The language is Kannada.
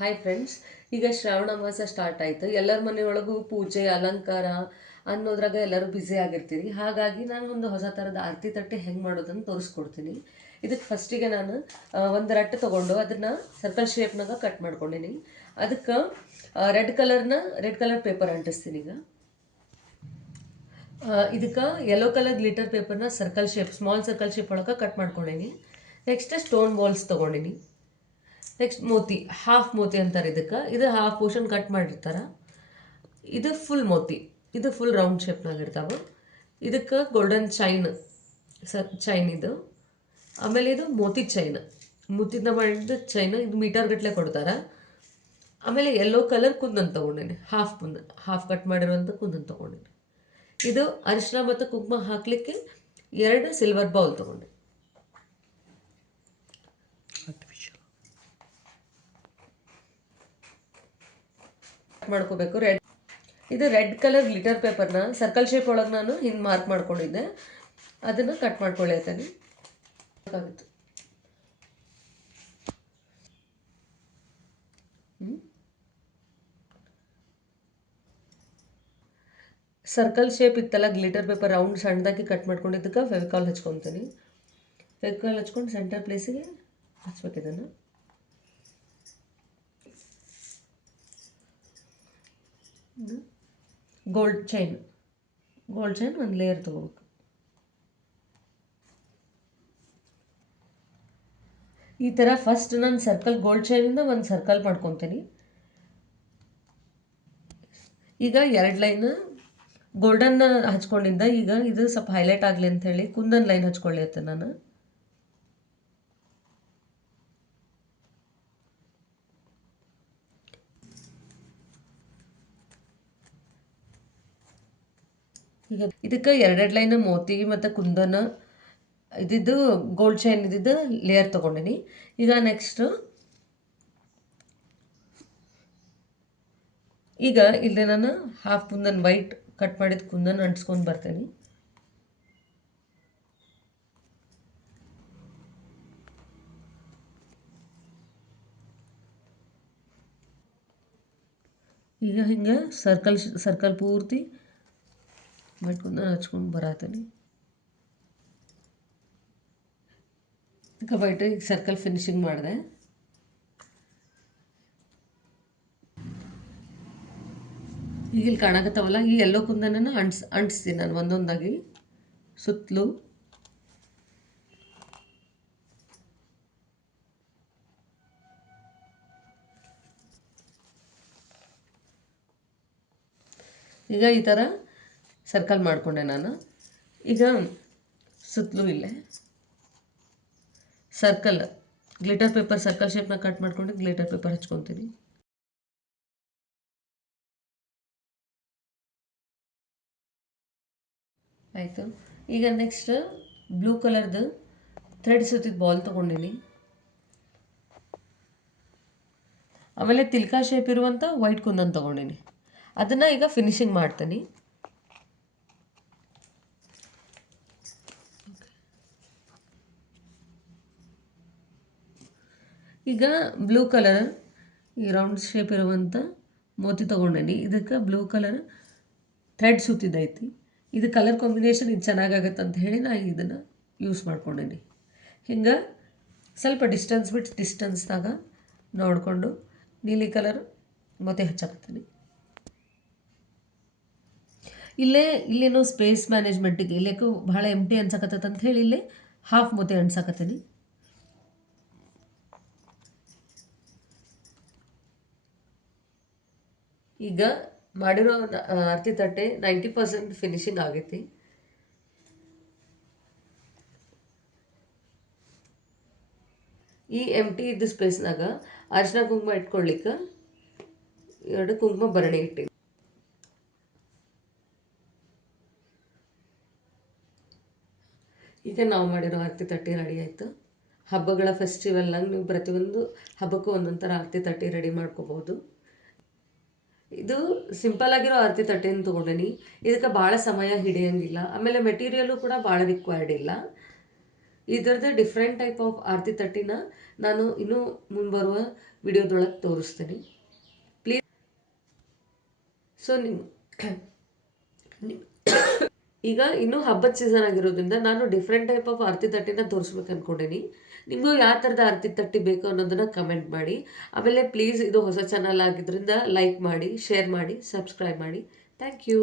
ಹಾಯ್ ಫ್ರೆಂಡ್ಸ್, ಈಗ ಶ್ರಾವಣ ಮಾಸ ಸ್ಟಾರ್ಟ್ ಆಯಿತು. ಎಲ್ಲರ ಮನೆಯೊಳಗೂ ಪೂಜೆ ಅಲಂಕಾರ ಅನ್ನೋದ್ರಾಗ ಎಲ್ಲರೂ ಬ್ಯುಸಿ ಆಗಿರ್ತೀರಿ. ಹಾಗಾಗಿ ನಾನು ಒಂದು ಹೊಸ ಥರದ ಆರತಿ ತಟ್ಟೆ ಹೆಂಗೆ ಮಾಡೋದನ್ನು ತೋರಿಸ್ಕೊಡ್ತೀನಿ. ಇದಕ್ಕೆ ಫಸ್ಟಿಗೆ ನಾನು ಒಂದು ರಟ್ಟು ತೊಗೊಂಡು ಅದನ್ನು ಸರ್ಕಲ್ ಶೇಪ್ನಾಗ ಕಟ್ ಮಾಡ್ಕೊಂಡೀನಿ. ಅದಕ್ಕೆ ರೆಡ್ ಕಲರ್ ಪೇಪರ್ ಅಂಟಿಸ್ತೀನಿ. ಈಗ ಇದಕ್ಕೆ ಯೆಲ್ಲೋ ಕಲರ್ ಗ್ಲಿಟರ್ ಪೇಪರ್ನ ಸ್ಮಾಲ್ ಸರ್ಕಲ್ ಶೇಪ್ ಒಳಗೆ ಕಟ್ ಮಾಡ್ಕೊಂಡೀನಿ. ನೆಕ್ಸ್ಟ್ ಸ್ಟೋನ್ ಬಾಲ್ಸ್ ತೊಗೊಂಡಿನಿ. ನೆಕ್ಸ್ಟ್ ಮೋತಿ, ಹಾಫ್ ಮೋತಿ ಅಂತಾರೆ ಇದಕ್ಕೆ. ಇದು ಹಾಫ್ ಪೋರ್ಷನ್ ಕಟ್ ಮಾಡಿರ್ತಾರೆ. ಇದು ಫುಲ್ ಮೋತಿ, ಇದು ಫುಲ್ ರೌಂಡ್ ಶೇಪ್ನಾಗ ಇರ್ತಾವೆ. ಇದಕ್ಕೆ ಗೋಲ್ಡನ್ ಚೈನ್ ಇದು. ಆಮೇಲೆ ಇದು ಮೋತಿ ಮೋತಿಯಿಂದ ಮಾಡಿದ ಚೈನ್. ಇದು ಮೀಟರ್ ಗಟ್ಟಲೆ ಕೊಡ್ತಾರೆ. ಆಮೇಲೆ ಯೆಲ್ಲೋ ಕಲರ್ ಕುಂದನ್ ತೊಗೊಂಡೇನೆ, ಹಾಫ್ ಕಟ್ ಮಾಡಿರುವಂಥ ಕುಂದನ್ ತೊಗೊಂಡೇನೆ. ಇದು ಅರಿಶಿನ ಮತ್ತು ಕುಂಕುಮ ಹಾಕಲಿಕ್ಕೆ 2 ಸಿಲ್ವರ್ ಬೌಲ್ ತೊಗೊಂಡೆ. ಮಾಡ್ಕೋಬೇಕು. ಇದು ರೆಡ್ ಕಲರ್ ಗ್ಲಿಟರ್ ಪೇಪರ್ನ ಸರ್ಕಲ್ ಶೇಪ್ ಒಳಗೆ ನಾನು ಹಿಂಗೆ ಮಾರ್ಕ್ ಮಾಡ್ಕೊಂಡಿದ್ದೆ. ಅದನ್ನು ಕಟ್ ಮಾಡ್ಕೊಳ್ಳೇತೀನಿ. ಸರ್ಕಲ್ ಶೇಪ್ ಇತ್ತಲ್ಲ ಗ್ಲಿಟರ್ ಪೇಪರ್ ರೌಂಡ್ ಸಣ್ಣದಾಗಿ ಕಟ್ ಮಾಡ್ಕೊಂಡಿದ್ದಕ್ಕೆ ಫೆವಿಕಾಲ್ ಹಚ್ಕೊತೀನಿ. ಫೆವಿಕಾಲ್ ಹಚ್ಕೊಂಡು ಸೆಂಟರ್ ಪ್ಲೇಸಿಗೆ ಹಚ್ಬೇಕು. ಇದನ್ನು ಗೋಲ್ಡ್ ಚೈನ್ ಒಂದು ಲೇಯರ್ ತೊಗೋಬೇಕು. ಈ ಥರ ಫಸ್ಟ್ ನಾನು ಗೋಲ್ಡ್ ಚೈನಿಂದ ಒಂದು ಸರ್ಕಲ್ ಮಾಡ್ಕೊತೀನಿ. ಈಗ 2 ಲೈನ್ ಗೋಲ್ಡನ್ನ ಹಚ್ಕೊಂಡಿದ್ದ. ಈಗ ಇದು ಸ್ವಲ್ಪ ಹೈಲೈಟ್ ಆಗಲಿ ಅಂಥೇಳಿ ಕುಂದನ್ ಲೈನ್ ಹಚ್ಕೊಳ್ಳಿ ಆಯ್ತು ನಾನು. ಈಗ ಇದಕ್ಕೆ 2 ಲೈನ್ ಮೋತಿ ಮತ್ತು ಕುಂದನ ಇದ್ದಿದ್ದು ಗೋಲ್ಡ್ ಚೈನ್ ಇದ್ದಿದ್ದು ಲೇಯರ್ ತೊಗೊಂಡಿನಿ. ಈಗ ನೆಕ್ಸ್ಟು ಈಗ ಇಲ್ಲಿ ನಾನು ಹಾಫ್ ಕುಂದನ್ ವೈಟ್ ಕಟ್ ಮಾಡಿದ ಕುಂದನ್ ಅಂಟಿಸ್ಕೊಂಡು ಬರ್ತೇನೆ. ಈಗ ಹಿಂಗೆ ಸರ್ಕಲ್ ಪೂರ್ತಿ ವೈಟ್ ಕುಂದನ್ ಹಚ್ಕೊಂಡು ಬರತ್ತೀನಿ. ಈಗ ವೈಟ್ ಸರ್ಕಲ್ ಫಿನಿಶಿಂಗ್ ಮಾಡಿದೆ. ಈಗ ಇಲ್ಲಿ ಕಾಣಕತ್ತವಲ್ಲ, ಈ ಯೆಲ್ಲೋ ಕುಂದನನ್ನು ಅಂಟಿಸ್ತೀನಿ ನಾನು ಒಂದೊಂದಾಗಿ ಸುತ್ತಲೂ. ಈಗ ಈ ಥರ ಸರ್ಕಲ್ ಮಾಡಿಕೊಂಡೆ ನಾನು. ಈಗ ಸುತ್ತಲೂ ಇಲ್ಲೇ ಗ್ಲಿಟರ್ ಪೇಪರ್ ಸರ್ಕಲ್ ಶೇಪ್ನ ಕಟ್ ಮಾಡ್ಕೊಂಡು ಗ್ಲಿಟರ್ ಪೇಪರ್ ಹಚ್ಕೊತೀನಿ. ಆಯಿತು. ಈಗ ನೆಕ್ಸ್ಟ್ ಬ್ಲೂ ಕಲರ್ದು ಥ್ರೆಡ್ ಸುತ್ತಿದ ಬಾಲ್ ತೊಗೊಂಡಿನಿ. ಆಮೇಲೆ ತಿಲ್ಕಾ ಶೇಪ್ ಇರುವಂಥ ವೈಟ್ ಕುಂದನ್ ತೊಗೊಂಡಿನಿ. ಅದನ್ನು ಈಗ ಫಿನಿಶಿಂಗ್ ಮಾಡ್ತೀನಿ. ಈಗ ಬ್ಲೂ ಕಲರ್ ಈ ರೌಂಡ್ ಶೇಪ್ ಇರುವಂಥ ಮೋತಿ ತೊಗೊಂಡೇನಿ. ಇದಕ್ಕೆ ಬ್ಲೂ ಕಲರ್ ಥ್ರೆಡ್ ಸುತ್ತಿದ್ದೈತಿ. ಇದು ಕಲರ್ ಕಾಂಬಿನೇಷನ್ ಇದು ಚೆನ್ನಾಗಾಗತ್ತೆ ಅಂತ ಹೇಳಿ ನಾನು ಇದನ್ನು ಯೂಸ್ ಮಾಡ್ಕೊಂಡೇನಿ. ಹಿಂಗೆ ಸ್ವಲ್ಪ ಡಿಸ್ಟೆನ್ಸ್ನಾಗ ನೋಡಿಕೊಂಡು ನೀಲಿ ಕಲರ್ ಮೋತಿ ಹಚ್ಚಾಕತ್ತೀನಿ. ಇಲ್ಲೇನೋ ಸ್ಪೇಸ್ ಮ್ಯಾನೇಜ್ಮೆಂಟಿಗೆ ಇಲ್ಲೇಕು ಭಾಳ ಎಂಟಿ ಅನ್ಸಕತ್ತೈತೆ ಅಂತ ಹೇಳಿ ಇಲ್ಲೇ ಹಾಫ್ ಮೋತಿ ಅನ್ಸಕತ್ತೀನಿ. ಈಗ ಮಾಡಿರೋ ಆರತಿ ತಟ್ಟೆ 90% ಫಿನಿಶಿಂಗ್ ಆಗೈತಿ. ಈ ಎಂಟಿ ಇದ್ದ ಸ್ಪೇಸ್ನಾಗ ಅರಿಶಿನ ಕುಂಕುಮ ಇಟ್ಕೊಳ್ಳಿಕ್ಕೆ 2 ಕುಂಕುಮ ಭರಣಿ ಇಟ್ಟಿ. ಈಗ ನಾವು ಮಾಡಿರೋ ಆರತಿ ತಟ್ಟೆ ರೆಡಿ ಆಯಿತು. ಹಬ್ಬಗಳ ಫೆಸ್ಟಿವಲ್ನಾಗ ನೀವು ಪ್ರತಿಯೊಂದು ಹಬ್ಬಕ್ಕೂ ಒಂದೊಂದು ಥರ ಆರತಿ ತಟ್ಟೆ ರೆಡಿ ಮಾಡ್ಕೋಬೋದು. ಇದು ಸಿಂಪಲ್ ಆಗಿರೋ ಆರತಿ ತಟ್ಟೆನ ತೊಗೊಂಡೇನಿ. ಇದಕ್ಕೆ ಭಾಳ ಸಮಯ ಹಿಡಿಯೋಂಗಿಲ್ಲ. ಆಮೇಲೆ ಮೆಟೀರಿಯಲು ಕೂಡ ಭಾಳ ರಿಕ್ವೈರ್ಡ್ ಇಲ್ಲ. ಇದರದ್ದು ಡಿಫ್ರೆಂಟ್ ಟೈಪ್ ಆಫ್ ಆರತಿ ತಟ್ಟಿನ ನಾನು ಇನ್ನೂ ಮುಂಬರುವ ವಿಡಿಯೋದೊಳಗೆ ತೋರಿಸ್ತೀನಿ. ಪ್ಲೀಸ್. ಸೊ ಈಗ ಇನ್ನೂ ಹಬ್ಬದ ಸೀಸನ್ ಆಗಿರೋದ್ರಿಂದ ನಾನು ಡಿಫ್ರೆಂಟ್ ಟೈಪ್ ಆಫ್ ಆರತಿ ತಟ್ಟಿನ ತೋರಿಸ್ಬೇಕು ಅಂದ್ಕೊಂಡೀನಿ. ನಿಮಗೂ ಯಾವ ಥರದ ಆರತಿ ತಟ್ಟಿ ಬೇಕು ಅನ್ನೋದನ್ನು ಕಮೆಂಟ್ ಮಾಡಿ. ಆಮೇಲೆ ಪ್ಲೀಸ್ ಇದು ಹೊಸ ಚಾನಲ್ ಆಗಿದ್ದರಿಂದ ಲೈಕ್ ಮಾಡಿ, ಶೇರ್ ಮಾಡಿ, ಸಬ್ಸ್ಕ್ರೈಬ್ ಮಾಡಿ. Thank you.